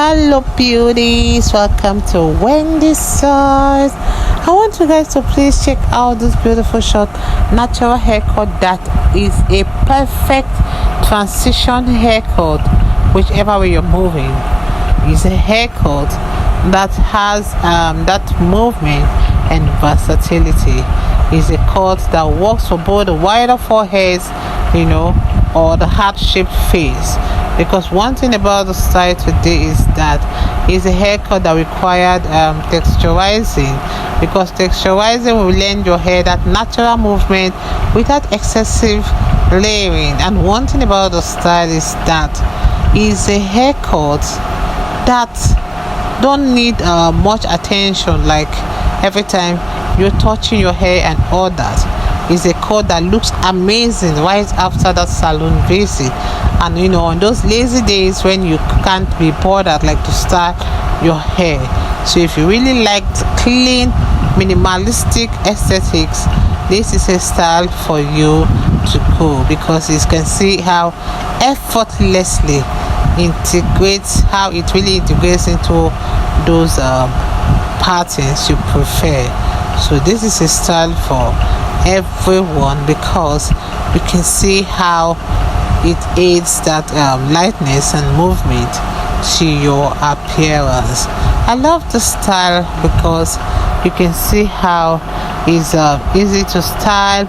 Hello beauties, welcome to Wendy Styles. I want you guys to please check out this beautiful short natural haircut that is a perfect transition haircut whichever way you're moving. It's a haircut that has that movement and versatility. It's a cut that works for both the wider foreheads, or the heart-shaped face. Because one thing about the style today is that it's a haircut that required texturizing, because texturizing will lend your hair that natural movement without excessive layering. And one thing about the style is that it's a haircut that don't need much attention, like every time you're touching your hair and all that. Is a cut that looks amazing right after that salon visit, and on those lazy days when you can't be bothered like to style your hair. So if you really liked clean minimalistic aesthetics, this is a style for you to go, because you can see how effortlessly it really integrates into those patterns you prefer. So this is a style for everyone, because you can see how it aids that lightness and movement to your appearance. I love the style because you can see how it's easy to style,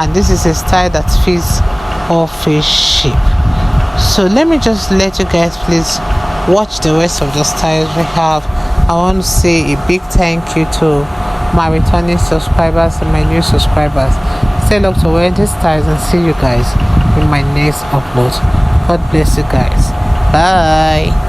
and this is a style that fits all face shape. So let me just let you guys please watch the rest of the styles we have. I want to say a big thank you to my returning subscribers and my new subscribers. Say hello to Wendy Styles and see you guys in my next upload. God bless you guys. Bye.